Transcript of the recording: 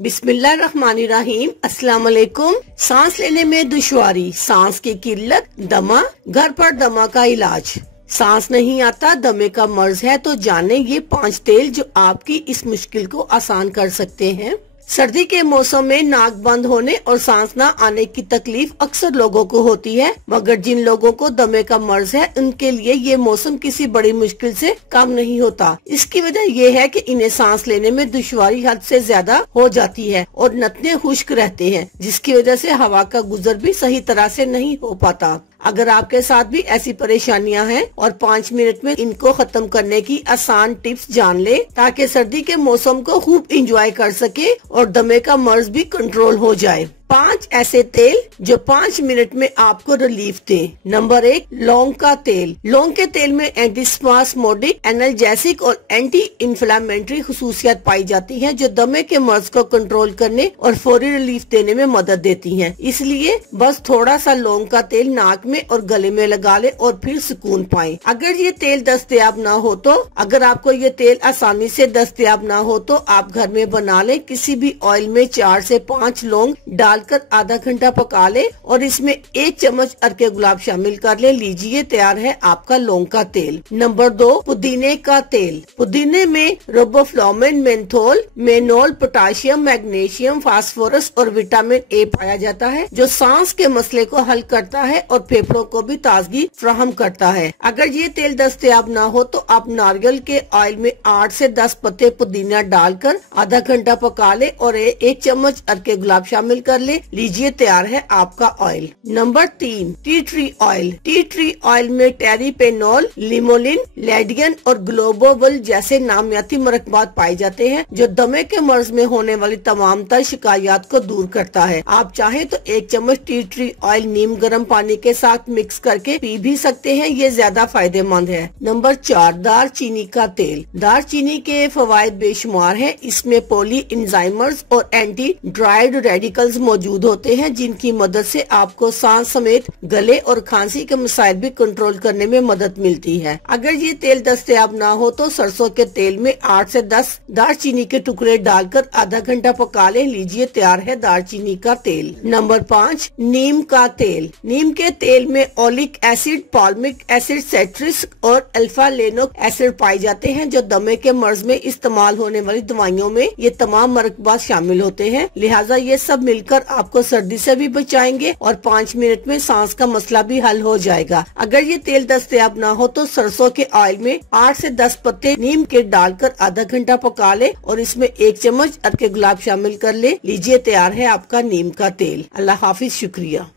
बिस्मिल्लाहिर्रहमानिर्रहीम। अस्सलाम वालेकुम। सांस लेने में दुश्वारी, सांस की किल्लत, दमा, घर पर दमा का इलाज। सांस नहीं आता, दमे का मर्ज है तो जाने ये 5 तेल जो आपकी इस मुश्किल को आसान कर सकते हैं। सर्दी के मौसम में नाक बंद होने और सांस न आने की तकलीफ अक्सर लोगों को होती है, मगर जिन लोगों को दमे का मर्ज है उनके लिए ये मौसम किसी बड़ी मुश्किल से कम नहीं होता। इसकी वजह ये है कि इन्हें सांस लेने में दुश्वारी हद से ज्यादा हो जाती है और नथने खुश्क रहते हैं, जिसकी वजह से हवा का गुजर भी सही तरह से नहीं हो पाता। अगर आपके साथ भी ऐसी परेशानियां हैं और 5 मिनट में इनको खत्म करने की आसान टिप्स जान ले, ताकि सर्दी के मौसम को खूब एंजॉय कर सके और दमे का मर्ज भी कंट्रोल हो जाए। 5 ऐसे तेल जो 5 मिनट में आपको रिलीफ दे। नंबर 1, लौंग का तेल। लौंग के तेल में एंटीस्पास्मोडिक, एनाल्जेसिक और एंटी इन्फ्लेमेटरी खुसूसियत पाई जाती हैं, जो दमे के मर्ज को कंट्रोल करने और फौरी रिलीफ देने में मदद देती हैं। इसलिए बस थोड़ा सा लौंग का तेल नाक में और गले में लगा ले और फिर सुकून पाएं। अगर ये तेल दस्तयाब ना हो तो, अगर आपको ये तेल आसानी से दस्तयाब ना हो तो आप घर में बना ले। किसी भी ऑयल में 4 से 5 लौंग डाल कर आधा घंटा पका ले और इसमें 1 चम्मच अर्के गुलाब शामिल कर ले। लीजिए, तैयार है आपका लौंग का तेल। नंबर 2, पुदीने का तेल। पुदीने में रोबोफ्लाविन, मेंथोल, मेनोल, पोटाशियम, मैग्नीशियम, फास्फोरस और विटामिन ए पाया जाता है, जो सांस के मसले को हल करता है और फेफड़ों को भी ताजगी फ्राहम करता है। अगर ये तेल दस्तयाब ना हो तो आप नारियल के ऑयल में 8 से 10 पत्ते पुदीना डालकर आधा घंटा पका ले और 1 चम्मच अर्के गुलाब शामिल कर ले। लीजिए, तैयार है आपका oil. Number 3, tea tree oil. Tea tree oil में टेरिपेनॉल, लिमोलिन, लेडियन और ग्लोबोबल जैसे नामियाती मरकबात पाए जाते हैं, जो दमे के मर्ज में होने वाली तमाम तर शिकायत को दूर करता है। आप चाहे तो 1 चम्मच टी ट्री ऑयल नीम गर्म पानी के साथ मिक्स करके पी भी सकते हैं, ये ज्यादा फायदेमंद है। नंबर 4, दारचीनी का तेल। दारचीनी के फवायद बेशुमार है। इसमें पॉली एंजाइमर्स और एंटी ड्राइड रेडिकल्स मौजूद होते हैं, जिनकी मदद से आपको सांस समेत गले और खांसी के मसाइल भी कंट्रोल करने में मदद मिलती है। अगर ये तेल दस्तयाब ना हो तो सरसों के तेल में 8 से 10 दालचीनी के टुकड़े डालकर आधा घंटा पका ले। लीजिए, तैयार है दालचीनी का तेल। नंबर 5, नीम का तेल। नीम के तेल में ओलिक एसिड, पाल्मिक एसिड, सेट्रिस और अल्फा लेनोक एसिड पाए जाते हैं, जो दमे के मर्ज में इस्तेमाल होने वाली दवाइयों में ये तमाम मरकबात शामिल होते हैं। लिहाजा ये सब मिलकर आपको सर्दी से भी बचाएंगे और 5 मिनट में सांस का मसला भी हल हो जाएगा। अगर ये तेल दस्तयाब ना हो तो सरसों के ऑयल में 8 से 10 पत्ते नीम के डालकर आधा घंटा पका ले और इसमें 1 चम्मच अर्के गुलाब शामिल कर ले। लीजिए, तैयार है आपका नीम का तेल। अल्लाह हाफिज, शुक्रिया।